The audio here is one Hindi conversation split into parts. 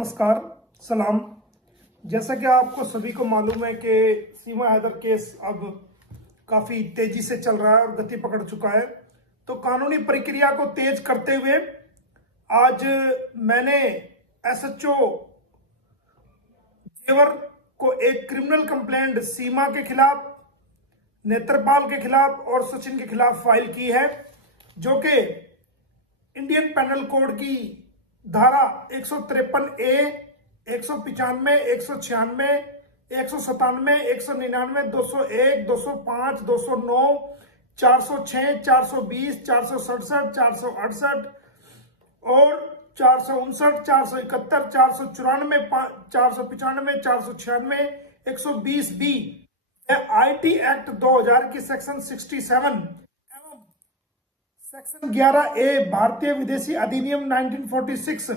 नमस्कार, सलाम। जैसा कि आपको सभी को मालूम है कि सीमा हैदर केस अब काफ़ी तेजी से चल रहा है और गति पकड़ चुका है। तो कानूनी प्रक्रिया को तेज करते हुए आज मैंने एसएचओ जेवर को एक क्रिमिनल कंप्लेंट सीमा के खिलाफ, नेत्रपाल के खिलाफ और सचिन के खिलाफ फाइल की है, जो कि इंडियन पैनल कोड की धारा 153A, 195, 196, 197, 199, 201, 205, 209, 406, 420, 467, 468 और 459, 471, 494, 495, 496, 120B IT एक्ट 2000 की सेक्शन 67 सेक्शन 11A भारतीय विदेशी अधिनियम 1946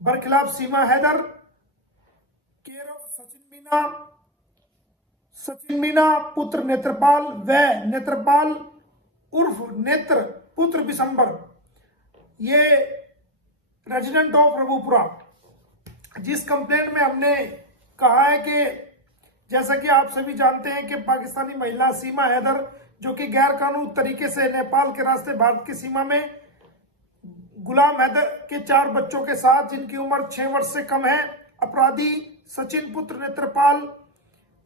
बरखिलाफ सीमा हैदर केर ऑफ सचिन मीना पुत्र नेत्रपाल व नेत्रपाल उर्फ नेत्र पुत्र बिशंबर, ये रेजिडेंट ऑफ रघुपुरा। जिस कंप्लेंट में हमने कहा है कि जैसा कि आप सभी जानते हैं कि पाकिस्तानी महिला सीमा हैदर, जो कि गैर कानूनी तरीके से नेपाल के रास्ते भारत की सीमा में गुलाम हैदर के 4 बच्चों के साथ, जिनकी उम्र 6 वर्ष से कम है, अपराधी सचिन पुत्र नेत्रपाल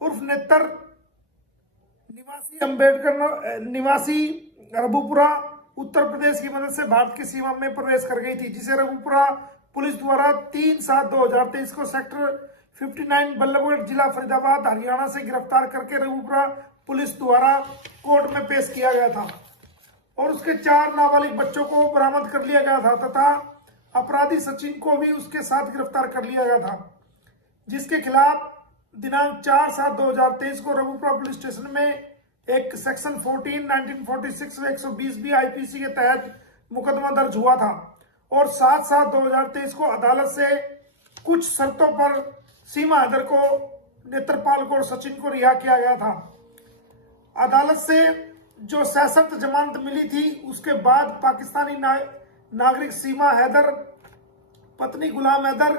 उर्फ नेत्र निवासी रघुपुरा उत्तर प्रदेश की मदद से भारत की सीमा में प्रवेश कर गई थी, जिसे रघुपुरा पुलिस द्वारा 3/7/2023 को सेक्टर 59 बल्लभगढ़ जिला फरीदाबाद हरियाणा से गिरफ्तार करके रघुपुरा पुलिस द्वारा कोर्ट में पेश किया गया था और उसके 4 नाबालिग बच्चों को बरामद कर लिया गया था तथा अपराधी सचिन को भी उसके साथ गिरफ्तार कर लिया गया था, जिसके खिलाफ दिनांक 4/7/2023 को रघुपुरा पुलिस स्टेशन में एक सेक्शन 14 1946 व 120B IPC के तहत मुकदमा दर्ज हुआ था और 7/7/2023 को अदालत से कुछ शर्तों पर सीमा हैदर को, नेत्रपाल को और सचिन को रिहा किया गया था। अदालत से जो सशर्त जमानत मिली थी, उसके बाद पाकिस्तानी नागरिक सीमा हैदर पत्नी गुलाम हैदर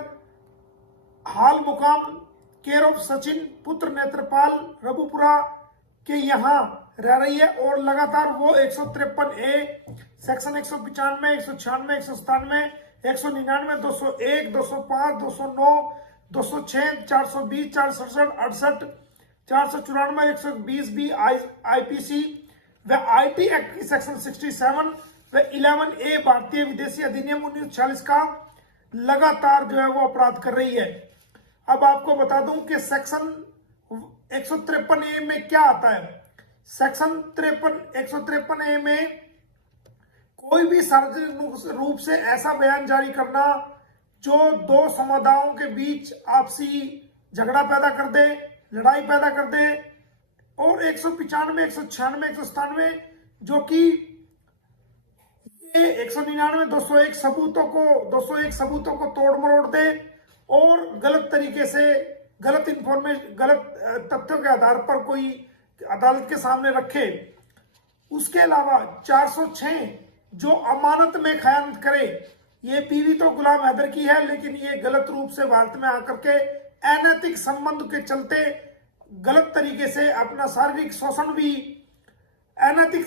हाल मुकाम केयर ऑफ सचिन पुत्र नेत्रपाल रघुपुरा के यहाँ रह रही है और लगातार वो 153A सेक्शन 195, 196, 197, 199, 201, 205, 209, 206, 420, 467, 68, 494, 120B IPC व IT एक्ट की सेक्शन 67 व 11A भारतीय विदेशी अधिनियम 1946 का लगातार जो है वो अपराध कर रही है। अब आपको बता दूं कि सेक्शन 153A में क्या आता है। सेक्शन 153A में कोई भी सार्वजनिक रूप से ऐसा बयान जारी करना जो 2 समुदायों के बीच आपसी झगड़ा पैदा कर दे, लड़ाई पैदा कर दे, और 195, 196, 197 जो कि ये 199, 201 सबूतों को तोड़ मरोड़ दे और गलत तरीके से गलत तथ्यों के आधार पर कोई अदालत के सामने रखे। उसके अलावा 406 जो अमानत में खयानत करे, ये बीवी तो गुलाम हैदर की है, लेकिन ये गलत रूप से भारत में आकर के अनैतिक संबंध के चलते गलत तरीके से अपना शारीरिक शोषण भी अनैतिक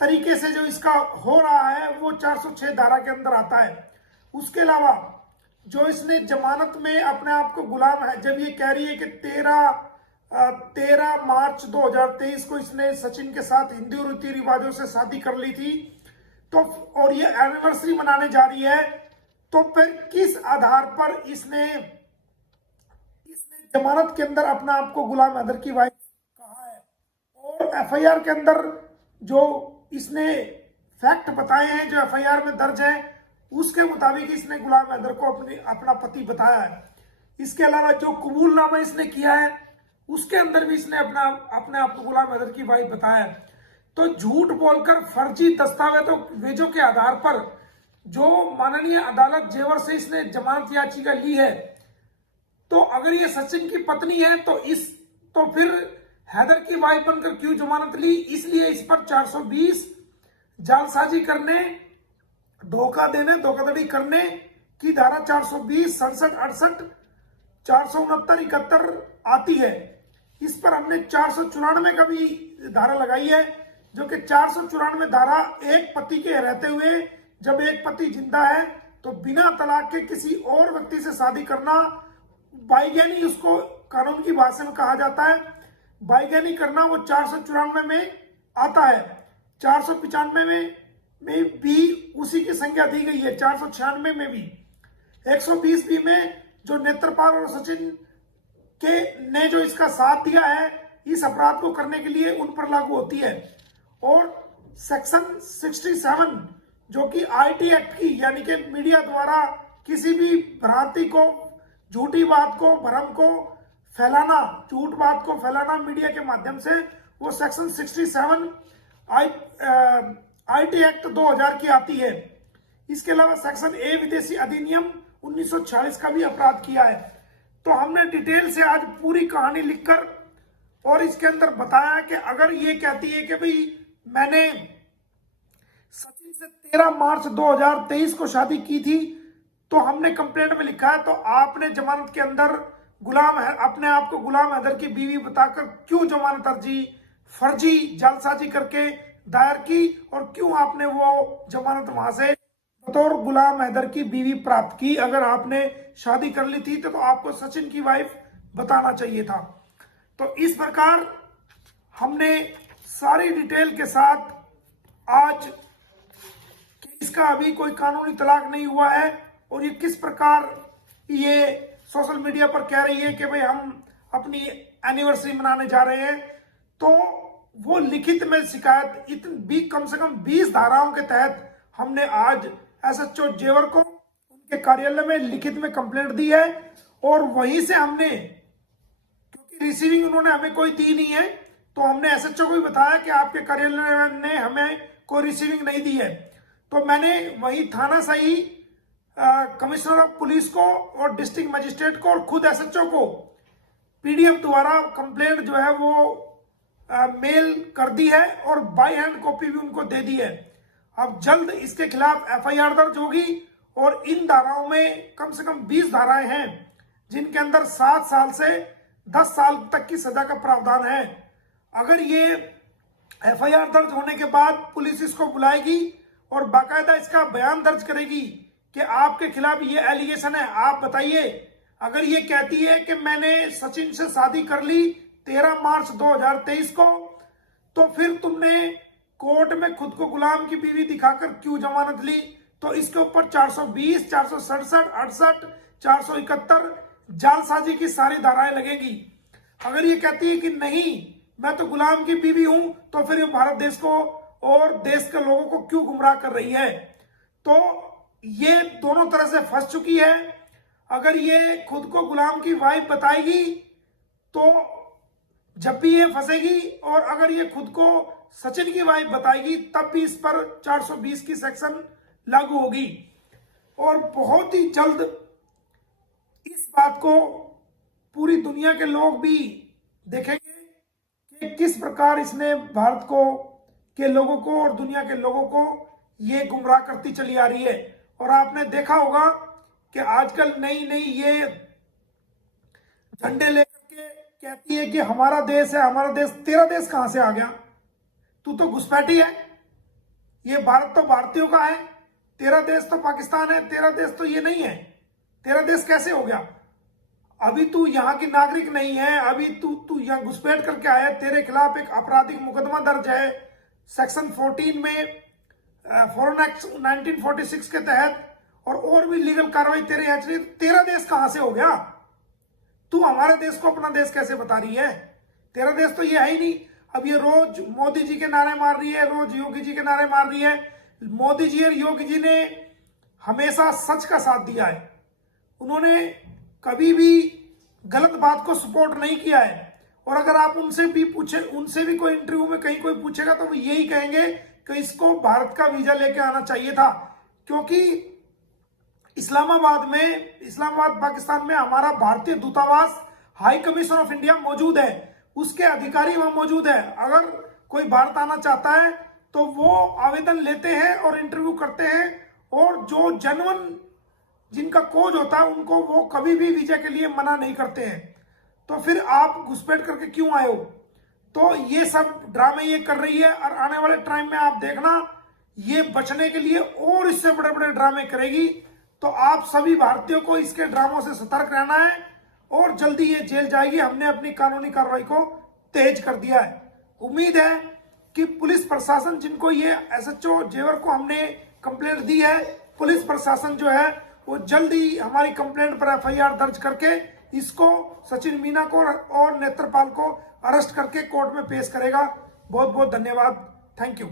तरीके से जो इसका हो रहा है वो 406 धारा के अंदर आता है। उसके अलावा जो इसने जमानत में अपने आप को गुलाम है, जब ये कह रही है कि 13 मार्च 2023 को इसने सचिन के साथ हिंदू रीति रिवाजों से शादी कर ली थी, तो और ये एनिवर्सरी मनाने जा रही है, तो फिर किस आधार पर इसने जमानत के अंदर अपना आप को गुलाम हैदर की वाइफ कहा है और FIR के अंदर जो इसने फैक्ट बताए हैं, जो FIR में दर्ज है, उसके मुताबिक इसने गुलाम हैदर को अपना पति बताया है। इसके अलावा जो कबूलनामा इसने किया है, उसके अंदर भी इसने अपने आप को गुलाम हैदर की वाइफ बताया है। तो झूठ बोलकर फर्जी दस्तावेजों के आधार पर जो माननीय अदालत जेवर से इसने जमानत याचिका ली है, तो अगर ये सचिन की पत्नी है तो फिर हैदर की वाइफ बनकर क्यों जमानत ली? इसलिए इस पर 420 जालसाजी करने, धोखा देने, धोखाधड़ी करने की धारा 420, 67, 68, 469, 71 आती है। इस पर हमने 494 का भी धारा लगाई है, जो कि 494 धारा एक पति के रहते हुए जब एक पति जिंदा है तो बिना तलाक के किसी और व्यक्ति से शादी करना बाईगानी उसको कानून की भाषा में कहा जाता है। बाईगानी करना वो 494 में आता है। 495 में भी उसी की संज्ञा दी गई है, 496 में भी। 120 बी में जो नेत्रपाल और सचिन के ने जो इसका साथ दिया है इस अपराध को करने के लिए, उन पर लागू होती है। और सेक्शन 67 जो कि आईटी एक्ट की, यानी कि मीडिया द्वारा किसी भी भ्रांति को, झूठी बात को, भ्रम को फैलाना, झूठ बात को फैलाना मीडिया के माध्यम से, वो सेक्शन 67 आईटी एक्ट 2000 की आती है। इसके अलावा सेक्शन ए विदेशी अधिनियम 1946 का भी अपराध किया है। तो हमने डिटेल से आज पूरी कहानी लिखकर और इसके अंदर बताया कि अगर ये कहती है कि भाई मैंने सचिन से 13 मार्च 2023 को शादी की थी, तो हमने कंप्लेंट में लिखा है तो आपने जमानत के अंदर गुलाम है, अपने आप को गुलाम हैदर की बीवी बताकर क्यों जमानत अर्जी फर्जी जालसाजी करके दायर की, और क्यों आपने वो जमानत वहां से बतौर गुलाम हैदर की बीवी प्राप्त की? अगर आपने शादी कर ली थी तो आपको सचिन की वाइफ बताना चाहिए था। तो इस प्रकार हमने सारी डिटेल के साथ आज इसका अभी कोई कानूनी तलाक नहीं हुआ है और ये किस प्रकार ये सोशल मीडिया पर कह रही है कि भाई हम अपनी एनिवर्सरी मनाने जा रहे हैं, तो वो लिखित में शिकायत भी कम से कम 20 धाराओं के तहत हमने आज एसएचओ जेवर को उनके कार्यालय में लिखित में कंप्लेंट दी है। और वहीं से हमने, क्योंकि रिसीविंग उन्होंने हमें कोई दी नहीं है, तो हमने एसएचओ को भी बताया कि आपके कार्यालय ने हमें कोई रिसीविंग नहीं दी है। तो मैंने वही थाना सही कमिश्नर ऑफ पुलिस को और डिस्ट्रिक्ट मजिस्ट्रेट को और खुद एसएचओ को पीडीएफ द्वारा कंप्लेंट जो है वो मेल कर दी है और बाय हैंड कॉपी भी उनको दे दी है। अब जल्द इसके खिलाफ एफआईआर दर्ज होगी और इन धाराओं में कम से कम 20 धाराएं हैं जिनके अंदर 7 साल से 10 साल तक की सजा का प्रावधान है। अगर ये एफआईआर दर्ज होने के बाद पुलिस इसको बुलाएगी और बाकायदा इसका बयान दर्ज करेगी कि आपके खिलाफ ये एलिगेशन है, आप बताइए। अगर ये कहती है कि मैंने सचिन से शादी कर ली 13 मार्च 2023 को, तो फिर तुमने कोर्ट में खुद को गुलाम की बीवी दिखाकर क्यों जमानत ली? तो इसके ऊपर 420, 467, 68, 471 जालसाजी की सारी धाराएं लगेंगी। अगर ये कहती है कि नहीं मैं तो गुलाम की बीवी हूं, तो फिर ये भारत देश को और देश के लोगों को क्यों गुमराह कर रही है? तो ये दोनों तरह से फंस चुकी है। अगर ये खुद को गुलाम की वाइफ बताएगी तो जब भी ये फंसेगी, और अगर ये खुद को सचिन की वाइफ बताएगी तब भी इस पर 420 की सेक्शन लागू होगी। और बहुत ही जल्द इस बात को पूरी दुनिया के लोग भी देखेंगे कि किस प्रकार इसने भारत को के लोगों को और दुनिया के लोगों को ये गुमराह करती चली आ रही है। और आपने देखा होगा कि आजकल नई नई ये झंडे लेकर के कहती है कि हमारा देश है, हमारा देश। तेरा देश कहां से आ गया? तू तो घुसपैठी है। ये भारत तो भारतीयों का है, तेरा देश तो पाकिस्तान है, तेरा देश तो ये नहीं है। तेरा देश कैसे हो गया? अभी तू यहाँ की नागरिक नहीं है, अभी तू यहाँ घुसपैठ करके आया। तेरे खिलाफ एक आपराधिक मुकदमा दर्ज है सेक्शन 14 में फॉरेन एक्ट 1946 के तहत, और भी लीगल कार्रवाई तेरे यहाँ चली। तेरा देश कहां से हो गया? तू हमारे देश को अपना देश कैसे बता रही है? तेरा देश तो ये है ही नहीं। अब ये रोज मोदी जी के नारे मार रही है, रोज योगी जी के नारे मार रही है। मोदी जी और योगी जी ने हमेशा सच का साथ दिया है, उन्होंने कभी भी गलत बात को सपोर्ट नहीं किया है। और अगर आप उनसे भी पूछे, उनसे भी कोई इंटरव्यू में कहीं कोई पूछेगा तो वो यही कहेंगे कि इसको भारत का वीजा लेके आना चाहिए था, क्योंकि इस्लामाबाद पाकिस्तान में हमारा भारतीय दूतावास हाई कमीशन ऑफ इंडिया मौजूद है, उसके अधिकारी वहां मौजूद है। अगर कोई भारत आना चाहता है तो वो आवेदन लेते हैं और इंटरव्यू करते हैं, और जो जेन्युइन जिनका कोच होता है उनको वो कभी भी वीजा के लिए मना नहीं करते हैं, तो फिर आप घुसपैठ करके क्यों आए हो? तो ये सब ड्रामे ये कर रही है और आने वाले टाइम में आप देखना ये बचने के लिए और इससे बड़े बड़े ड्रामे करेगी। तो आप सभी भारतीयों को इसके ड्रामों से सतर्क रहना है और जल्दी ये जेल जाएगी। हमने अपनी कानूनी कार्रवाई को तेज कर दिया है। उम्मीद है कि पुलिस प्रशासन, जिनको ये एसएचओ जेवर को हमने कंप्लेंट दी है, पुलिस प्रशासन जो है वो जल्दी हमारी कंप्लेंट पर एफआईआर दर्ज करके इसको, सचिन मीना को और नेत्रपाल को अरेस्ट करके कोर्ट में पेश करेगा। बहुत बहुत धन्यवाद। Thank you.